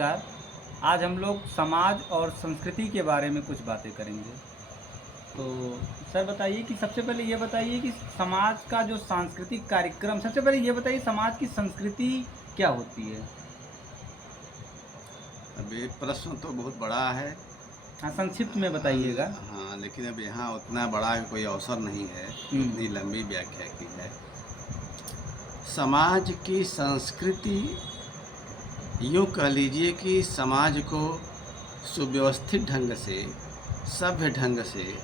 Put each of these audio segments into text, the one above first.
नमस्कार। आज हम लोग समाज और संस्कृति के बारे में कुछ बातें करेंगे। तो सर बताइए कि सबसे पहले ये बताइए कि समाज का जो सांस्कृतिक कार्यक्रम सबसे पहले ये बताइए समाज की संस्कृति क्या होती है? अब ये प्रश्न तो बहुत बड़ा है। हाँ, संक्षिप्त में बताइएगा। हाँ, लेकिन अब यहाँ उतना बड़ा कोई अवसर नहीं है उतनी लंबी व्याख्या की है। समाज की संस्कृति, यूँ कह लीजिए कि समाज को सुव्यवस्थित ढंग से, सभ्य ढंग से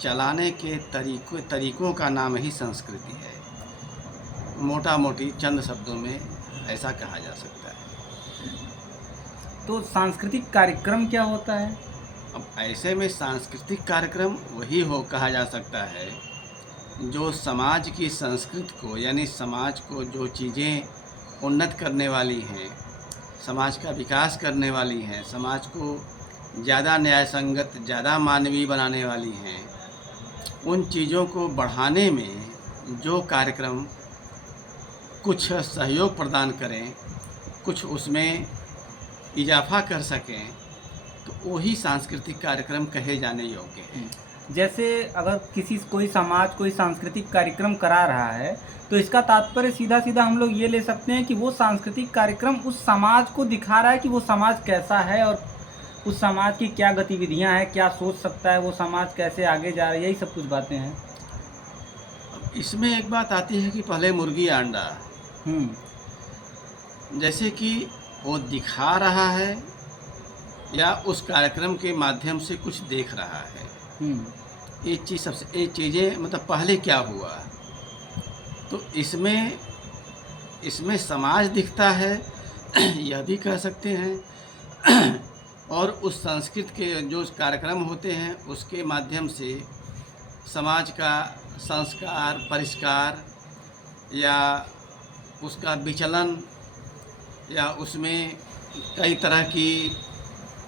चलाने के तरीकों का नाम ही संस्कृति है। मोटा मोटी चंद शब्दों में ऐसा कहा जा सकता है। तो सांस्कृतिक कार्यक्रम क्या होता है? अब ऐसे में सांस्कृतिक कार्यक्रम वही कहा जा सकता है जो समाज की संस्कृति को, यानी समाज को जो चीज़ें उन्नत करने वाली हैं, समाज का विकास करने वाली हैं, समाज को ज़्यादा न्याय संगत, ज़्यादा मानवीय बनाने वाली हैं, उन चीज़ों को बढ़ाने में जो कार्यक्रम कुछ सहयोग प्रदान करें, कुछ उसमें इजाफा कर सकें, तो वही सांस्कृतिक कार्यक्रम कहे जाने योग्य हैं। जैसे अगर कोई समाज कोई सांस्कृतिक कार्यक्रम करा रहा है तो इसका तात्पर्य सीधा सीधा हम लोग ये ले सकते हैं कि वो सांस्कृतिक कार्यक्रम उस समाज को दिखा रहा है कि वो समाज कैसा है और उस समाज की क्या गतिविधियां हैं, क्या सोच सकता है वो समाज, कैसे आगे जा रहा है, यही सब कुछ बातें हैं। अब इसमें एक बात आती है कि पहले मुर्गी अंडा, जैसे कि वो दिखा रहा है या उस कार्यक्रम के माध्यम से कुछ देख रहा है। ये चीज़ें मतलब पहले क्या हुआ, तो इसमें समाज दिखता है यह भी कह सकते हैं और उस संस्कृत के जो कार्यक्रम होते हैं उसके माध्यम से समाज का संस्कार, परिष्कार या उसका विचलन या उसमें कई तरह की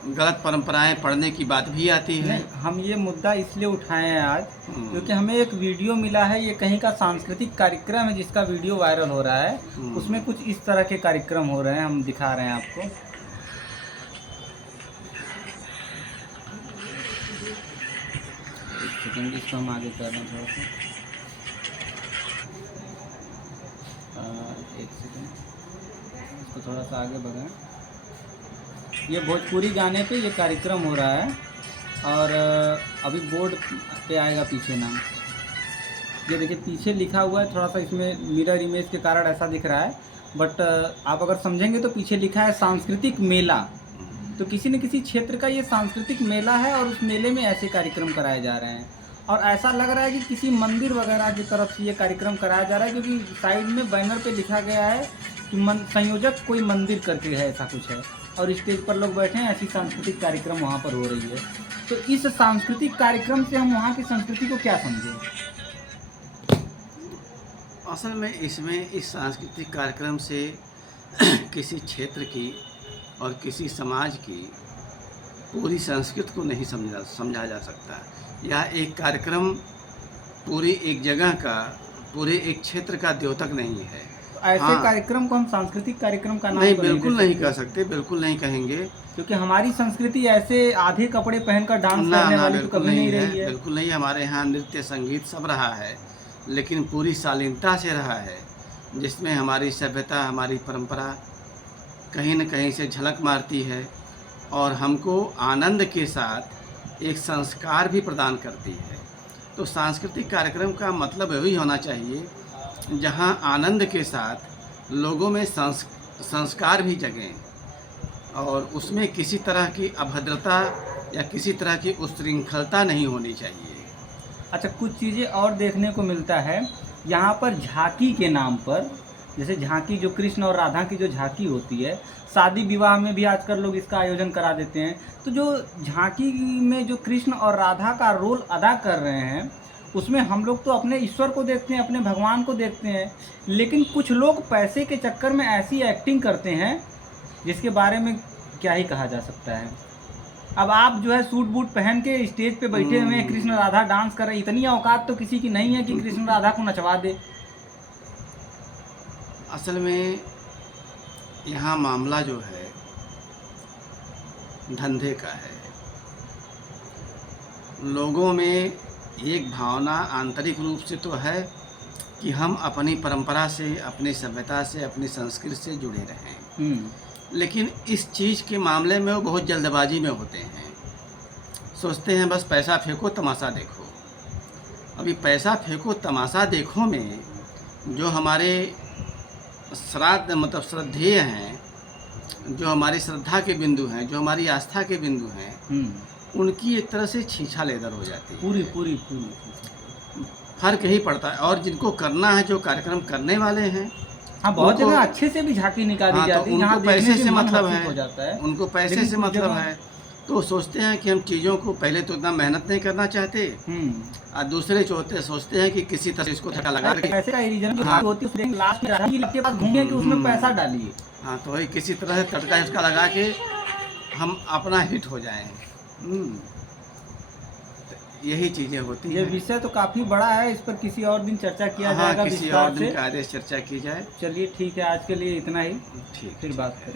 गलत परंपराएं पढ़ने की बात भी आती है। नहीं, हम ये मुद्दा इसलिए उठाए हैं आज क्योंकि हमें एक वीडियो मिला है, ये कहीं का सांस्कृतिक कार्यक्रम है जिसका वीडियो वायरल हो रहा है। उसमें कुछ इस तरह के कार्यक्रम हो रहे हैं, हम दिखा रहे हैं आपको। एक सेकंड, इसको हम आगे कर रहे हैं थोड़ा सा। एक सेकंड, इसको थोड़ा सा आगे बढ़ाएं। ये भोजपुरी गाने पे ये कार्यक्रम हो रहा है और अभी बोर्ड पे आएगा पीछे नाम। ये देखिए पीछे लिखा हुआ है, थोड़ा सा इसमें मिरर इमेज के कारण ऐसा दिख रहा है, बट आप अगर समझेंगे तो पीछे लिखा है सांस्कृतिक मेला। तो किसी न किसी क्षेत्र का ये सांस्कृतिक मेला है और उस मेले में ऐसे कार्यक्रम कराए जा रहे हैं और ऐसा लग रहा है कि किसी मंदिर वगैरह की तरफ से ये कार्यक्रम कराया जा रहा है, क्योंकि साइड में बैनर पे लिखा गया है कि संयोजक कोई मंदिर करके है, ऐसा कुछ है, और स्टेज पर लोग बैठे हैं, ऐसी सांस्कृतिक कार्यक्रम वहाँ पर हो रही है। तो इस सांस्कृतिक कार्यक्रम से हम वहाँ की संस्कृति को क्या समझें? असल में इसमें इस सांस्कृतिक कार्यक्रम से किसी क्षेत्र की और किसी समाज की पूरी संस्कृति को नहीं समझा जा सकता। यह एक कार्यक्रम पूरी एक जगह का, पूरे एक क्षेत्र का द्योतक नहीं है। ऐसे कार्यक्रम को हम सांस्कृतिक कार्यक्रम का नाम नहीं, बिल्कुल नहीं कह सकते, बिल्कुल नहीं कहेंगे, क्योंकि हमारी संस्कृति ऐसे आधे कपड़े पहनकर डांस करने वाली तो कभी नहीं रही है। बिल्कुल नहीं। हमारे यहाँ नृत्य, संगीत सब रहा है, लेकिन पूरी शालीनता से रहा है, जिसमें हमारी सभ्यता, हमारी परंपरा कहीं न कहीं से झलक मारती है और हमको आनंद के साथ एक संस्कार भी प्रदान करती है। तो सांस्कृतिक कार्यक्रम का मतलब यही होना चाहिए जहाँ आनंद के साथ लोगों में संस्कार भी जगें और उसमें किसी तरह की अभद्रता या किसी तरह की उच्छृंखलता नहीं होनी चाहिए। अच्छा, कुछ चीज़ें और देखने को मिलता है यहाँ पर झांकी के नाम पर, जैसे झांकी जो कृष्ण और राधा की जो झांकी होती है, शादी विवाह में भी आजकल लोग इसका आयोजन करा देते हैं। तो जो झांकी में जो कृष्ण और राधा का रोल अदा कर रहे हैं उसमें हम लोग तो अपने ईश्वर को देखते हैं, अपने भगवान को देखते हैं, लेकिन कुछ लोग पैसे के चक्कर में ऐसी एक्टिंग करते हैं जिसके बारे में क्या ही कहा जा सकता है। अब आप जो है सूट बूट पहन के स्टेज पे बैठे हुए हैं, कृष्ण राधा डांस कर रहे हैं, इतनी औकात तो किसी की नहीं है कि कृष्ण राधा को नचवा दे। असल में यहाँ मामला जो है धंधे का है। लोगों में एक भावना आंतरिक रूप से तो है कि हम अपनी परंपरा से, अपनी सभ्यता से, अपनी संस्कृति से जुड़े रहें, लेकिन इस चीज़ के मामले में वो बहुत जल्दबाजी में होते हैं। सोचते हैं बस पैसा फेंको तमाशा देखो। अभी पैसा फेंको तमाशा देखो में जो हमारे श्राद्ध मतलब श्रद्धेय हैं, जो हमारी श्रद्धा के बिंदु हैं, जो हमारी आस्था के बिंदु हैं, उनकी एक तरह से छीछा लेदर हो जाती है। पूरी फर्क यही पड़ता है। और जिनको करना है, जो कार्यक्रम करने वाले हैं, हाँ, बहुत जगह अच्छे से भी झांकी निकाली हाँ, जाती है। तो यहाँ उनको पैसे से मतलब हो जाता है, है। उनको पैसे लेकिन से कुछ मतलब जगह- है, तो सोचते हैं कि हम चीज़ों को पहले तो इतना मेहनत नहीं करना चाहते, और दूसरे सोचते हैं कि किसी तरह इसको धक्का लगा के, पैसे का रीजन हाँ। होती है, लास्ट में राजा जी के पास घूमिए कि उसमें पैसा डालिए। हाँ, तो वही किसी तरह से तड़का इसका लगा के हम अपना हिट हो जाएं। तो यही चीज़ें होती ये हैं। विषय तो काफी बड़ा है, इस पर किसी और दिन चर्चा किया हाँ, जाएगा किसी विस्तार और दिन से। का आदेश चर्चा की जाए। चलिए ठीक है, आज के लिए इतना ही, ठीक फिर ठीक बात है। करें।